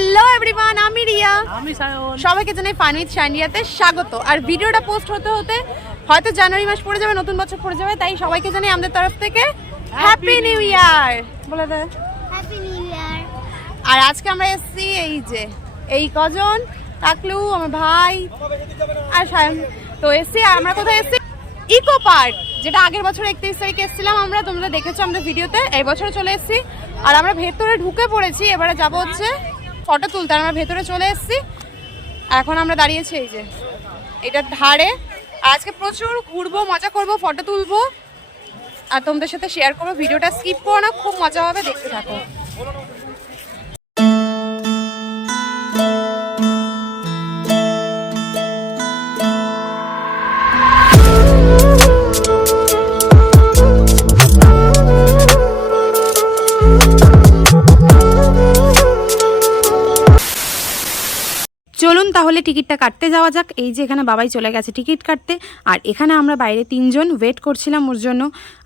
Hello everyone, আমি রিয়া। আমি সায়ন। সবাইকে জানাই ফান উইথ শান্ডিয়াতে স্বাগত। আর ভিডিওটা পোস্ট হতে হতে হয়তো জানুয়ারি মাস পড়ে যাবে, নতুন বছর পড়ে যাবে, তাই সবাইকে জানাই আমাদের তরফ থেকে হ্যাপি নিউ ইয়ার। বলে দে হ্যাপি নিউ ইয়ার। আর আজকে আমরা এসেছি এই কজন, টাকলু, আমার ভাই আর সায়ন। তো এসেছি, আর আমরা কোথায় এসেছি? ইকো পার্ক, যেটা আগের বছর 31 তারিখে এসেছিলাম আমরা, তোমরা দেখেছো আমাদের ভিডিওতে। এই বছর চলে এসেছি আর আমরা ভেতরে ঢুকে পড়েছি। এবারে যাবো হচ্ছে ফটো তুলতে। আমরা ভেতরে চলে এসেছি, এখন আমরা দাঁড়িয়েছি এই যে এটার ধারে। আজকে প্রচুর ঘুরবো, মজা করবো, ফটো তুলবো আর তোমাদের সাথে শেয়ার করবো। ভিডিওটা স্কিপ করো না, খুব মজা হবে, দেখতে থাকো। চলুন তাহলে টিকিটটা কাটতে যাওয়া যাক। এই যে এখানে বাবাই চলে গেছে টিকিট কাটতে, আর এখানে আমরা বাইরে 3 জন ওয়েট করছিলাম ওর জন্য।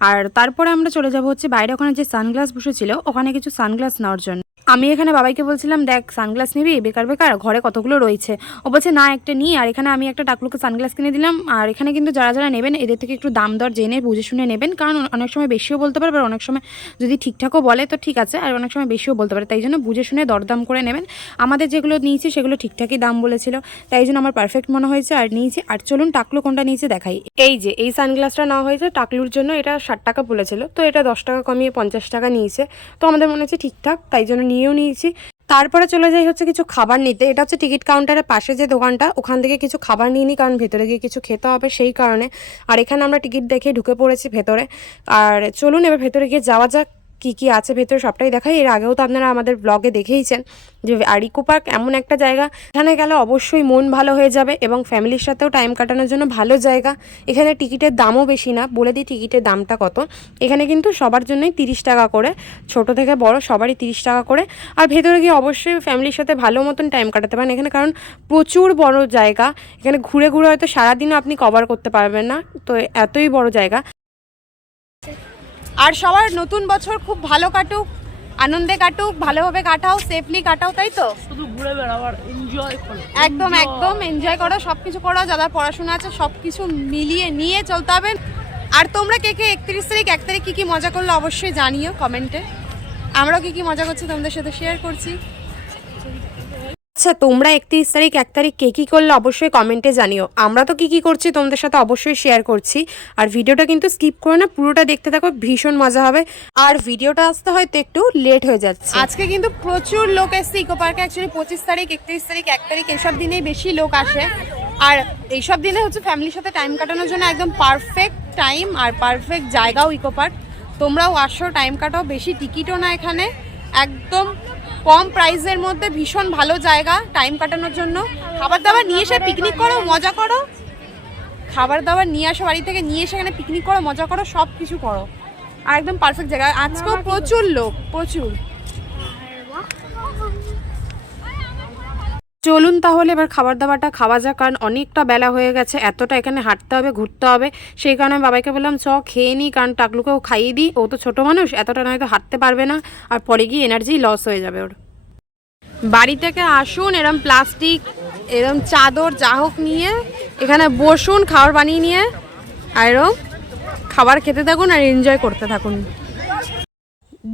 আর তারপরে আমরা চলে যাব হচ্ছে বাইরে, ওখানে যে সানগ্লাস বসেছিল ওখানে কিছু সানগ্লাস নেওয়ার জন্য। আমি এখানে বাবাইকে বলছিলাম, দেখ সানগ্লাস নিবি, বেকার বেকার ঘরে কতগুলো রয়েছে। ও বলছে না, একটা নিই। আর এখানে আমি একটা টাকলুকে সানগ্লাস কিনে দিলাম। আর এখানে কিন্তু যারা যারা নেবেন এদের থেকে একটু দাম দর জেনে বুঝে শুনে নেবেন, কারণ অনেক সময় বেশিও বলতে পারে, আর অনেক সময় যদি ঠিকঠাকও বলে তো ঠিক আছে, আর অনেক সময় বেশিও বলতে পারে, তাই জন্য বুঝে শুনে দরদাম করে নেবেন। আমাদের যেগুলো নিয়েছি সেগুলো ঠিকঠাকই দাম বলেছিল, তাই জন্য আমার পারফেক্ট মনে হয়েছে আর নিয়েছি। আর চলুন টাকলু কোনটা নিয়েছে দেখাই। এই যে এই সানগ্লাসটা নেওয়া হয়েছে টাকলুর জন্য, এটা 60 টাকা বলেছিল, তো এটা 10 টাকা কমিয়ে 50 টাকা নিয়েছে। তো আমাদের মনে হচ্ছে ঠিকঠাক, তাই জন্য নিয়েও নিয়েছি। তারপরে চলে যাই হচ্ছে কিছু খাবার নিতে। এটা হচ্ছে টিকিট কাউন্টারের পাশে যে দোকানটা, ওখান থেকে কিছু খাবার নিয়ে নিই, কারণ ভেতরে গিয়ে কিছু খেতে হবে সেই কারণে। আর এখানে আমরা টিকিট দেখে ঢুকে পড়েছি ভেতরে। আর চলুন এবার ভেতরে গিয়ে যাওয়া যাক, কী কী আছে ভেতরে সবটাই দেখাই। এর আগেও তো আপনারা আমাদের ব্লগে দেখেইছেন যে আর ইকো পার্ক এমন একটা জায়গা, এখানে গেলে অবশ্যই মন ভালো হয়ে যাবে এবং ফ্যামিলির সাথেও টাইম কাটানোর জন্য ভালো জায়গা। এখানে টিকিটের দামও বেশি না, বলে দিই টিকিটের দামটা কত। এখানে কিন্তু সবার জন্যই 30 টাকা করে, ছোট থেকে বড় সবারই 30 টাকা করে। আর ভেতরে গিয়ে অবশ্যই ফ্যামিলির সাথে ভালো মতন টাইম কাটাতে পারেন এখানে, কারণ প্রচুর বড় জায়গা। এখানে ঘুরে ঘুরে হয়তো সারাদিনও আপনি কভার করতে পারবেন না, তো এতই বড় জায়গা। আর সবার নতুন বছর খুব ভালো কাটুক, আনন্দে কাটুক, ভালোভাবে কাটাও, সেফলি কাটাও, তাই তো? শুধু ঘুরে বেড়াও আর এনজয় করো। একদম একদম এনজয় করো, সবকিছু করো, যাদের পড়াশোনা আছে সবকিছু মিলিয়ে নিয়ে চলতে হবে। আর তোমরা কে কে 31 তারিখ 1 তারিখ কী কী মজা করলো অবশ্যই জানিও কমেন্টে। আমরাও কী কী মজা করছি তোমাদের সাথে শেয়ার করছি। আচ্ছা, তোমরা 31 তারিখ 1 তারিখ কে কী করলে অবশ্যই কমেন্টে জানিও। আমরা তো কী কী করছি তোমাদের সাথে অবশ্যই শেয়ার করছি। আর ভিডিওটা কিন্তু স্কিপ করো না, পুরোটা দেখতে থাকো, ভীষণ মজা হবে। আর ভিডিওটা আসতে হয়তো একটু লেট হয়ে যাচ্ছে। আজকে কিন্তু প্রচুর লোক এসছে ইকো পার্কে। অ্যাকচুয়ালি 25 তারিখ 31 তারিখ 1 তারিখ এইসব দিনেই বেশি লোক আসে। আর এইসব দিনে হচ্ছে ফ্যামিলির সাথে টাইম কাটানোর জন্য একদম পারফেক্ট টাইম আর পারফেক্ট জায়গাও ইকো পার্ক। তোমরাও আসো, টাইম কাটাও, বেশি টিকিটও না এখানে, একদম কম প্রাইসের মধ্যে ভীষণ ভালো জায়গা টাইম কাটানোর জন্য। খাবার দাবার নিয়ে এসে পিকনিক করো, মজা করো, খাবার দাবার নিয়ে আসো বাড়ি থেকে, নিয়ে এসে এখানে পিকনিক করো, মজা করো, সব কিছু করো। আর একদম পারফেক্ট জায়গা। আজকেও প্রচুর লোক, প্রচুর। চলুন তাহলে এবার খাবার দাবারটা খাওয়া যাক, কারণ অনেকটা বেলা হয়ে গেছে, এতটা এখানে হাঁটতে হবে, ঘুরতে হবে। সেই কারণে আমি বাবাইকে বললাম চ খেয়ে নিই, কারণ টাকলুকেও খাইয়ে দিই, ও তো ছোটো মানুষ, এতটা নয়তো হাঁটতে পারবে না, আর পরে গিয়ে এনার্জি লস হয়ে যাবে ওর। বাড়ি থেকে আসুন, এরম প্লাস্টিক, এরম চাদর যা হোক নিয়ে এখানে বসুন, খাবার বানিয়ে নিয়ে, আর এরম খাবার খেতে থাকুন আর এনজয় করতে থাকুন।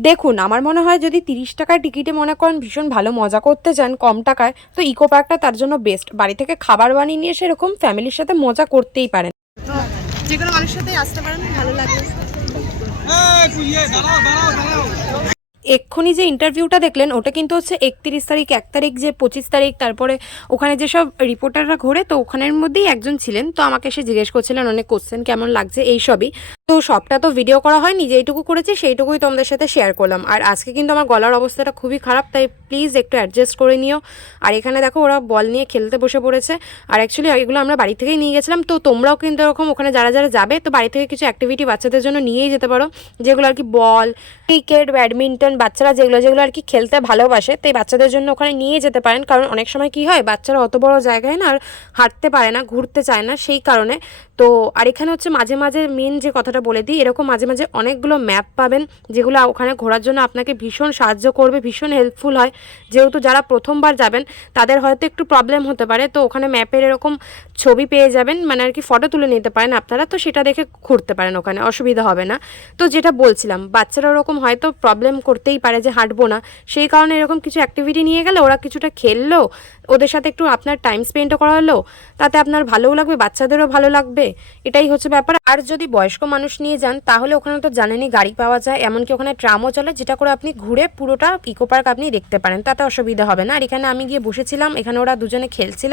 দেখুন, আমার মনে হয় যদি 30 টাকার টিকিটে মনে করেন ভীষণ ভালো মজা করতে চান কম টাকায়, তো ইকো পার্কটা তার জন্য বেস্ট। বাড়ি থেকে খাবার বানিয়ে নিয়ে সেরকম ফ্যামিলির সাথে মজা করতেই পারেন, যে কোনো মানুষের সাথেই আসতে পারেন, ভালো লাগবে। এক্ষুনি যে ইন্টারভিউটা দেখলেন ওটা কিন্তু হচ্ছে 31 তারিখ 1 তারিখ যে 25 তারিখ, তারপরে ওখানে যেসব রিপোর্টাররা ঘোরে, তো ওখানের মধ্যেই একজন ছিলেন, তো আমাকে সে জিজ্ঞেস করছিলেন অনেক কোশ্চেন, কেমন লাগছে এইসবই। তো সবটা তো ভিডিও করা হয়নি, যেইটুকু করেছি সেইটুকুই তোমাদের সাথে শেয়ার করলাম। আর আজকে কিন্তু আমার গলার অবস্থাটা খুবই খারাপ, তাই প্লিজ একটু অ্যাডজাস্ট করে নিও। আর এখানে দেখো ওরা বল নিয়ে খেলতে বসে পড়েছে। আর অ্যাকচুয়ালি এগুলো আমরা বাড়ি থেকেই নিয়ে গেছিলাম, তো তোমরাও কিন্তু এরকম ওখানে যারা যারা যাবে তো বাড়ি থেকে কিছু অ্যাক্টিভিটি বাচ্চাদের জন্য নিয়েই যেতে পারো, যেগুলো আর কি বল, ক্রিকেট, ব্যাডমিন্টন, বাচ্চারা যেগুলো আর কি খেলতে ভালোবাসে, তাই বাচ্চাদের জন্য ওখানে নিয়ে যেতে পারেন। কারণ অনেক সময় কি হয়, বাচ্চারা অত বড় জায়গায় না আর হাঁটতে পারে না, ঘুরতে চায় না, সেই কারণে। তো আর এখানে হচ্ছে মাঝে মাঝে মেন যে কথাটা বলে দিই, এরকম মাঝে মাঝে অনেকগুলো ম্যাপ পাবেন যেগুলো ওখানে ঘোরার জন্য আপনাকে ভীষণ সাহায্য করবে, ভীষণ হেল্পফুল হয়। যেহেতু যারা প্রথমবার যাবেন তাদের হয়তো একটু প্রবলেম হতে পারে, তো ওখানে ম্যাপের এরকম ছবি পেয়ে যাবেন, মানে আর কি ফটো তুলে নিতে পারেন আপনারা, তো সেটা দেখে ঘুরতে পারেন, ওখানে অসুবিধা হবে না। তো যেটা বলছিলাম, বাচ্চারা ওরকম হয়তো প্রবলেম করতেই পারে যে হাঁটবো না, সেই কারণে এরকম কিছু অ্যাক্টিভিটি নিয়ে গেলে ওরা কিছুটা খেললো, ওদের সাথে একটু আপনার টাইম স্পেন্ডও করা হলো, তাতে আপনার ভালোও লাগবে, বাচ্চাদেরও ভালো লাগবে, এটাই হচ্ছে ব্যাপার। আর যদি বয়স্ক মানুষ নিয়ে যান তাহলে ওখানে তো জানেনই গাড়ি পাওয়া যায়, এমনকি ওখানে ট্রামও চলে, যেটা করে আপনি ঘুরে পুরোটা ইকো পার্ক আপনি দেখতে পারেন, তাতে অসুবিধা হবে না। আর এখানে আমি গিয়ে বসেছিলাম, এখানে ওরা দুজনে খেলছিল,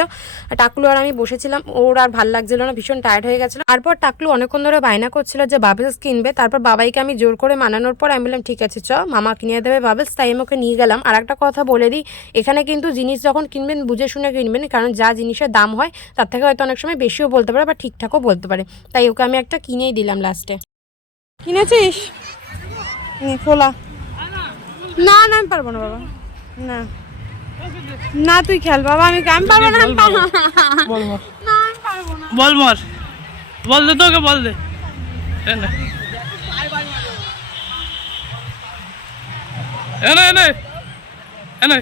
আর টাকলু আর আমি বসেছিলাম, ওর আর ভাল লাগছিল না, ভীষণ টায়ার্ড হয়ে গেছিলো। তারপর টাকলু অনেকক্ষণ ধরে বায়না করছিল যে বাবলস কিনবে, তারপর বাবাইকে আমি জোর করে মানানোর পর আমি বললাম ঠিক আছে চ, মামা কিনে দেবে বাবলস, তাই আমি ওকে নিয়ে গেলাম। আর একটা কথা বলে দিই, এখানে কিন্তু জিনিস যখন কিনবেন বুঝে শুনে কিনবেন, কারণ যা জিনিসের দাম হয় তার থেকে হয়তো অনেক সময় বেশিও বলতে পারে বা ঠিকঠাকও বলতে পারে, তাই ওকে আমি একটা কিনেই দিলাম লাস্টে। কিনেছিস খোলা? না না আমি পারবো না বাবা, না না তুই খেল বাবা, আমি পারবো না, আমি পারবো না, বল মার, না আমি পারবো না। বল মার, বল দে তোকে, বল দে। এনে এনে এনে এনে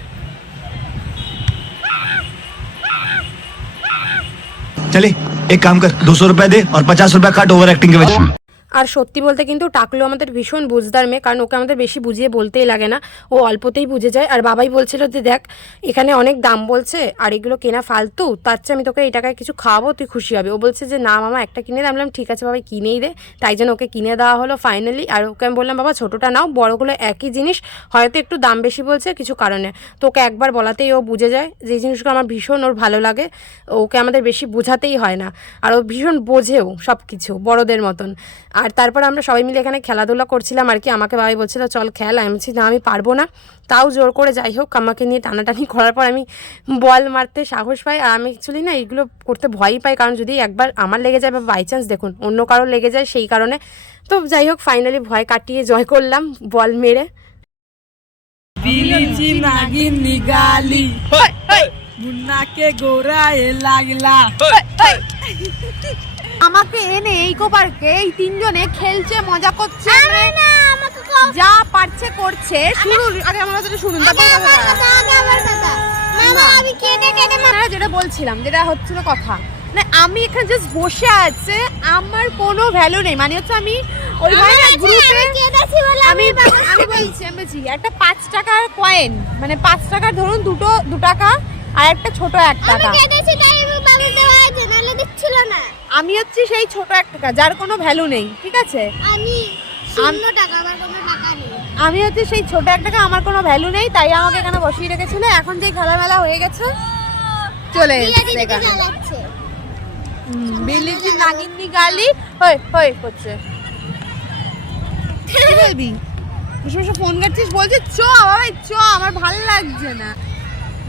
चले एक काम कर 200 रुपए दे और 50 रुपए काट ओवर एक्टिंग के वजह। আর সত্যি বলতে কিন্তু টাকলু আমাদের ভীষণ বুঝদার মেয়ে, কারণ ওকে আমাদের বেশি বুঝিয়ে বলতেই লাগে না, ও অল্পতেই বুঝে যায়। আর বাবাই বলছিল যে দেখ এখানে অনেক দাম বলছে আর এগুলো কেনা ফালতু, তার চেয়ে আমি তোকে এই টাকায় কিছু খাওয়াবো, তুই খুশি হবে। ও বলছে যে না মামা একটা কিনে দে, আমি বললাম ঠিক আছে বাবাই কিনেই দে, তাই জন্য ওকে কিনে দেওয়া হলো ফাইনালি। আর ওকে আমি বললাম বাবা ছোটোটা নাও, বড়গুলো একই জিনিস, হয়তো একটু দাম বেশি বলছে কিছু কারণে, তো ওকে একবার বলাতেই ও বুঝে যায়, যে জিনিসগুলো আমার ভীষণ ওর ভালো লাগে, ওকে আমাদের বেশি বোঝাতেই হয় না, আর ও ভীষণ বোঝেও সব কিছু বড়দের মতন। আর তারপর আমরা সবাই মিলে এখানে খেলাধুলা করছিলাম আর কি, আমাকে বাবাই বলছিল চল খেল, আমি বলছি না আমি পারবো না, তাও জোর করে যাই হোক আমাকে নিয়ে টানাটানি করার পর আমি বল মারতে সাহস পাই। আর আমি অ্যাকচুয়ালি না এইগুলো করতে ভয়ই পাই, কারণ যদি একবার আমার লেগে যায় বা বাই চান্স দেখুন অন্য কারোর লেগে যায়, সেই কারণে। তো যাই হোক ফাইনালি ভয় কাটিয়ে জয় করলাম বল মেরে। दिलीची नागिन निघाली मुन्नाके गोरा ए लागला। আমাকে এনে এই পার্কে এই তিনজনে খেলছে, মজা করছে, যা পারছে করছে। শুনুন আগে আমার কথাটা শুনুন, তারপর যেটা বলছিলাম, যেটা হচ্ছিল কথা, না আমি এখানে জাস্ট বসে আছে, আমার কোনো ভ্যালু নেই, মানে হচ্ছে আমি ওই গ্রুপে আমি বলছি একটা 5 টাকার কয়েন, মানে 5 টাকার ধরুন 2 টাকা আর একটা ছোট 1 টাকা, আমি হচ্ছে সেই ছোট 1 টাকা যার কোনো ভ্যালু নেই, ঠিক আছে, আমি হচ্ছে সেই ছোট 1 টাকা, আমার কোনো ভ্যালু নেই, তাই আমাকে এখানে বসিয়ে রেখেছিল। এখন যে খেলামেলা হয়ে গেছে চলে এসেছে এখানে, বিলিজি নাগিনী গালি হই হই করছে। কি বলবি? বসে বসে ফোন করছিস, বলছিস চ বাবা চ, আমার ভালো লাগছে না।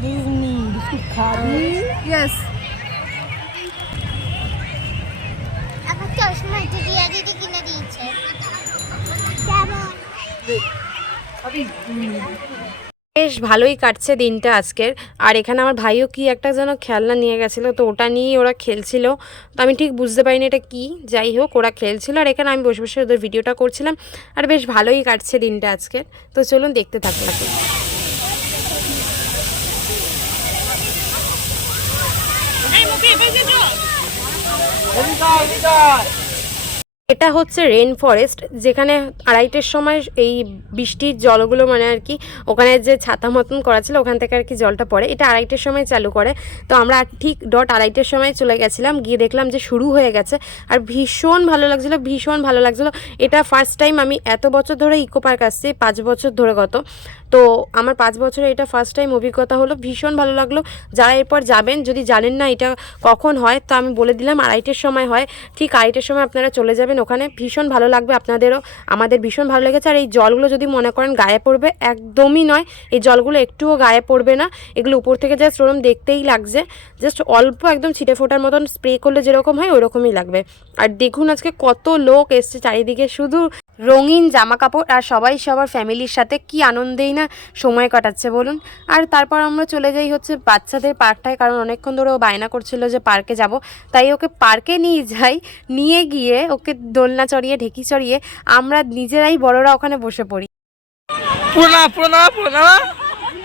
बिस्कुट खाबी ইয়েস আমার চশমা টিয়া দিদি কিনে দিয়েছে। বেশ ভালোই কাটছে দিনটা আজকের। আর এখানে আমার ভাইও কি একটা যেন খেলনা নিয়ে গেছিলো, তো ওটা নিয়েই ওরা খেলছিল, তো আমি ঠিক বুঝতে পারিনি এটা কি, যাই হোক ওরা খেলছিল আর এখানে আমি বসে বসে ওদের ভিডিওটা করছিলাম। আর বেশ ভালোই কাটছে দিনটা আজকের, তো চলুন দেখতে থাকুন। এটা হচ্ছে রেন ফরেস্ট, যেখানে 2:30-এর সময় এই বৃষ্টির জলগুলো মানে আর কি ওখানে যে ছাতা মতন করা ছিল ওখান থেকে আর কি জলটা পড়ে, এটা 2:30-এর সময় চালু করে। তো আমরা ঠিক 2:30-এর সময় চলে গেছিলাম, গিয়ে দেখলাম যে শুরু হয়ে গেছে, আর ভীষণ ভালো লাগছিলো, ভীষণ ভালো লাগছিলো। এটা ফার্স্ট টাইম আমি এত বছর ধরে ইকো পার্ক আসছি, 5 বছর ধরে গত, তো আমার 5 বছরে এটা ফার্স্ট টাইম অভিজ্ঞতা হলো, ভীষণ ভালো লাগলো। যারা এরপর যাবেন, যদি জানেন না এটা কখন হয়, তো আমি বলে দিলাম 2:30-এর সময় হয়, ঠিক 2:30-এর সময় আপনারা চলে যাবেন ওখানে, ভীষণ ভালো লাগবে আপনাদেরও, আমাদের ভীষণ ভালো লেগেছে। আর এই জলগুলো যদি মনে করেন গায়ে পড়বে, একদমই নয়, এই জলগুলো একটুও গায়ে পড়বে না। এগুলো উপর থেকে জাস্ট ওরকম দেখতেই লাগছে, জাস্ট অল্প একদম ছিটে ফোটার মতন স্প্রে করলে যেরকম হয় ওরকমই লাগবে। আর দেখুন আজকে কত লোক এসছে চারিদিকে, শুধু রঙিন জামা কাপড়, আর সবাই সবার ফ্যামিলির সাথে কি আনন্দেই না সময় কাটাচ্ছে বলুন। আর তারপর আমরা চলে যাই হচ্ছে বাচ্চাদের পার্কটায়, কারণ অনেকক্ষণ ধরে ও বায়না করছিল যে পার্কে যাব, তাই ওকে পার্কে নিয়ে যাই। নিয়ে গিয়ে ওকে দোলনা চড়িয়ে, ঢেকি চড়িয়ে আমরা নিজেরাই বড়রা ওখানে বসে পড়ি। পুরো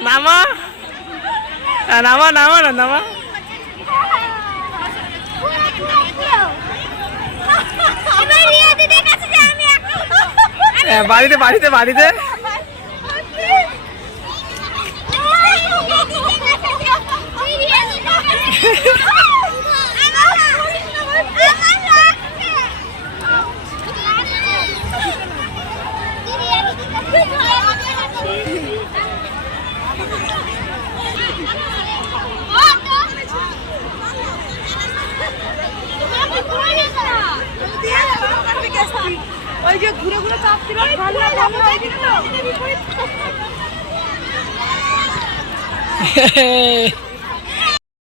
নামা নামা নামা না নামা। বাড়িতে বাড়িতে বাড়িতে ওই যে ঘুরে ঘুরে চাপছিল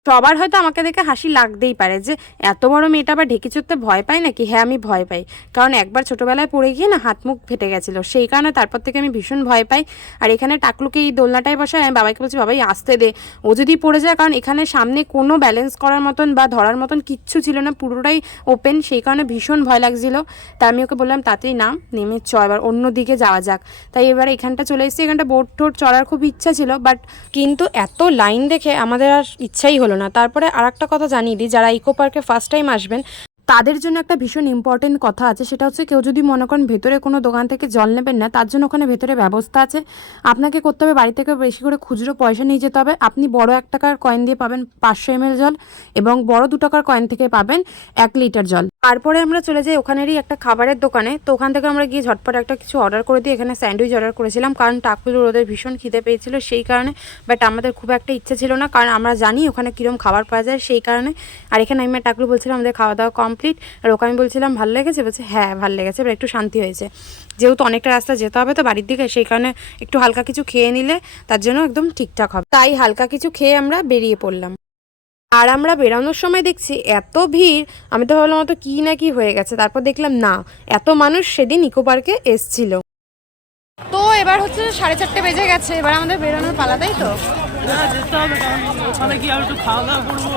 সবার হয়তো আমাকে দেখে হাসি লাগতেই পারে যে এত বড় মেয়েটা আবার ঢেকে চড়তে ভয় পায় নাকি। হ্যাঁ, আমি ভয় পাই, কারণ একবার ছোটোবেলায় পড়ে গিয়ে না হাত মুখ ফেটে গেছিলো, সেই কারণে তারপর থেকে আমি ভীষণ ভয় পাই। আর এখানে টাকলুকে এই দোলনাটায় বসায় আমি বাবাকে বলছি, বাবাই আসতে দে, ও যদি পড়ে যায়, কারণ এখানে সামনে কোনো ব্যালেন্স করার মতন বা ধরার মতন কিচ্ছু ছিল না, পুরোটাই ওপেন, সেই কারণে ভীষণ ভয় লাগছিলো। তাই আমি ওকে বললাম তাড়াতাড়ি নাম, নেমে এবার অন্য দিকে যাওয়া যাক। তাই এবার এখানটা চলে এসেছি, এখানটা বোট টোট চড়ার খুব ইচ্ছা ছিল, বাট কিন্তু এত লাইন দেখে আমাদের আর ইচ্ছাই হলো না। তারপরে আর একটা কথা জানিয়ে দিই, যারা ইকো পার্কে ফার্স্ট টাইম আসবেন তাদের জন্য একটা ভীষণ ইম্পর্টেন্ট কথা আছে, সেটা হচ্ছে কেউ যদি মনে করেন ভেতরে কোনো দোকান থেকে জল নেবেন না, তার জন্য ওখানে ভেতরে ব্যবস্থা আছে। আপনাকে করতে হবে বাড়ি থেকে বেশি করে খুচরো পয়সা নিয়ে যেতে হবে। আপনি বড় 1 টাকার কয়েন দিয়ে পাবেন 500 ml জল, এবং বড় 2 টাকার কয়েন থেকে পাবেন 1 লিটার জল। তারপরে আমরা চলে যাই ওখানেরই একটা খাবারের দোকানে, তো ওখান থেকে আমরা গিয়ে ঝটপট একটা কিছু অর্ডার করে দিই। এখানে স্যান্ডউইচ অর্ডার করেছিলাম, কারণ টাকুলুর ওদের ভীষণ খিদে পেয়েছিল সেই কারণে, বাট আমাদের খুব একটা ইচ্ছে ছিল না, কারণ আমরা জানি ওখানে কীরকম খাবার পাওয়া যায় সেই কারণে। আর এখানে আমি টাকুলু বলছিলাম আমাদের খাওয়া দাওয়া কমপ্লিট, আর ওখানে বলছিলাম ভালো লেগেছে, বলছে হ্যাঁ ভালো লেগেছে, এবার একটু শান্তি হয়েছে, যেহেতু অনেকটা রাস্তা যেতে হবে তো বাড়ির দিকে, সেই কারণে একটু হালকা কিছু খেয়ে নিলে তার জন্য একদম ঠিকঠাক হবে। তাই হালকা কিছু খেয়ে আমরা বেরিয়ে পড়লাম। আর আমরা বেরানোর সময় দেখছি এত ভিড়, আমি তো ভাবলাম অত কী না কি হয়ে গেছে, তারপর দেখলাম না, এত মানুষ সেদিন ইকো পার্কে এসছিল। তো এবার হচ্ছে 4:30 বেজে গেছে, এবার আমাদের বেরোনোর পালা, তাই তো? যেতে হবে, কারণ ওখানে কি আর একটু খাওয়া দাওয়া করবো।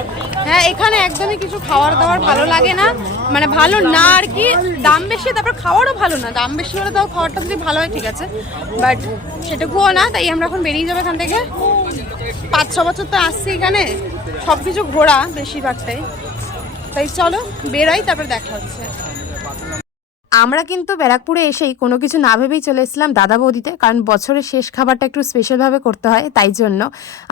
হ্যাঁ, এখানে একদমই কিছু খাওয়ার দাওয়ার ভালো লাগে না, মানে ভালো না আর কি, দাম বেশি, তারপর খাওয়ারও ভালো না। দাম বেশি হলে তাও খাওয়ারটা যদি ভালো হয় ঠিক আছে, বাট সেটুকুও না। তাই আমরা এখন বেরিয়ে যাবো এখান থেকে। 5-6 বছর তো আসছি এখানে, সব কিছু ঘোরা বেশিরভাগটাই, তাই চলো বেরাই, তারপর দেখা হচ্ছে। আমরা কিন্তু ব্যারাকপুরে এসেই কোনো কিছু না ভেবেই চলে এসেছিলাম দাদা বৌদিতে, কারণ বছরের শেষ খাবারটা একটু স্পেশালভাবে করতে হয় তাই জন্য।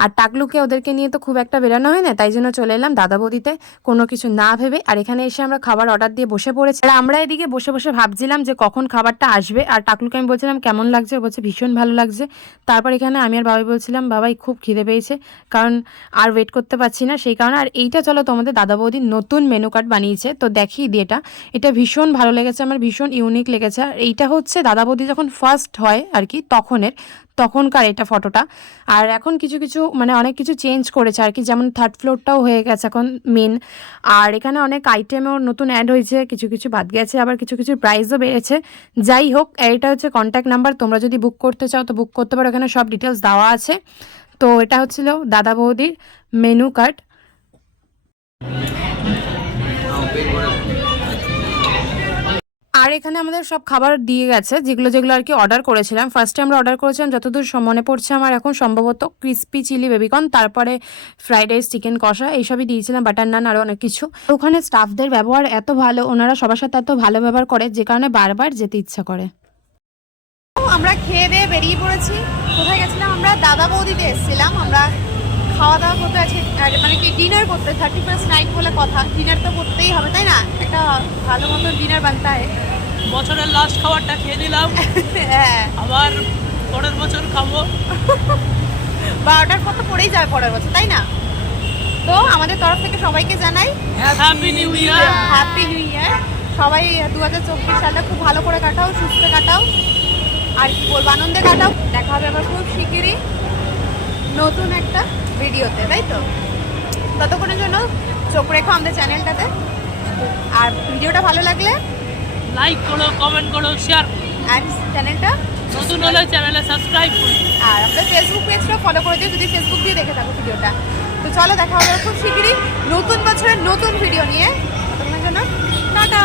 আর টাকলুকে ওদেরকে নিয়ে তো খুব একটা বেরানো হয় না, তাই জন্য চলে এলাম দাদা বৌদিতে কোনো কিছু না ভেবে। আর এখানে এসে আমরা খাবার অর্ডার দিয়ে বসে পড়েছি, আর আমরা এদিকে বসে বসে ভাবছিলাম যে কখন খাবারটা আসবে। আর টাকলুকে আমি বলছিলাম কেমন লাগছে, বলছে ভীষণ ভালো লাগছে। তারপর এখানে আমি আর বাবাই বলছিলাম বাবাই খুব খিদে পেয়েছে, কারণ আর ওয়েট করতে পারছি না সেই কারণে। আর এইটা চলো তোমাদের দাদা বৌদির নতুন মেনু কার্ড বানিয়েছে, তো দেখিয়ে দিই। এটা ভীষণ ভালো লেগেছে আমার, ভীষণ ইউনিক লেগেছে। আর এইটা হচ্ছে দাদা বৌদি যখন ফার্স্ট হয় আর কি তখনকার এটা ফটোটা। আর এখন কিছু কিছু মানে অনেক কিছু চেঞ্জ করেছে আর কি, যেমন 3rd ফ্লোরটাও হয়ে গেছে এখন মেন। আর এখানে অনেক আইটেমও নতুন অ্যাড হয়েছে, কিছু কিছু বাদ গেছে, আবার কিছু কিছু প্রাইসও বেড়েছে। যাই হোক, এটা হচ্ছে কন্ট্যাক্ট নাম্বার, তোমরা যদি বুক করতে চাও তো বুক করতে পারো, এখানে সব ডিটেলস দেওয়া আছে। তো এটা হচ্ছিল দাদা বৌদির মেনু কার্ড। আর এখানে আমাদের সব খাবার দিয়ে গেছে, যেগুলো আর কি অর্ডার করেছিলাম। ফার্স্টে আমরা অর্ডার করেছিলাম যতদূর মনে পড়ছে আমার এখন, সম্ভবত ক্রিস্পি চিলি বেবিকর্ন, তারপরে ফ্রাইড রাইস, চিকেন কষা, এইসবই দিয়েছিলাম, বাটার নান, আরও অনেক কিছু। ওখানে স্টাফদের ব্যবহার এত ভালো, ওনারা সবার সাথে এত ভালো ব্যবহার করে, যে কারণে বারবার যেতে ইচ্ছা করে। আমরা খেয়ে দিয়ে বেরিয়ে পড়েছি। কোথায় গেছিলাম আমরা? দাদা বৌদিতে এসেছিলাম আমরা খাওয়া দাওয়া করতে। আছি মানে কি ডিনার করতে, 31st নাইট বলে কথা, ডিনার তো করতেই হবে তাই না, একটা ভালো মতো ডিনার বানতে হয়। বছরের লাস্ট খাবারটা খেয়ে নিলাম, হ্যাঁ আবার পরের বছর খাবো। 12টার পর তো পড়েই যাবে পরের বছর, তাই না? তো আমাদের তরফ থেকে সবাইকে জানাই happy new year. Happy new year. সবাই 2024 সালটা খুব ভালো করে কাটাও, সুস্থ কাটাও, আর কি বলবো, আনন্দে কাটাও। দেখা হবে আবার খুব শিগগিরই নতুন একটা ভিডিওতে, তাই তো? ততক্ষণের জন্য চোখ রেখো আমাদের চ্যানেলটাতে, আর ভিডিওটা ভালো লাগলে লাইক করো, কমেন্ট করো, শেয়ার করো। আর চ্যানেলটা নতুন হলে চ্যানেলে সাবস্ক্রাইব করো। আর আমাদের ফেসবুক পেজটা ফলো করে দিও যদি ফেসবুক দিয়ে দেখে থাকো ভিডিওটা। তো চলো দেখা হবে খুব শিগগিরই নতুন বছরের নতুন ভিডিও নিয়ে। ততক্ষণের জন্য টাটা।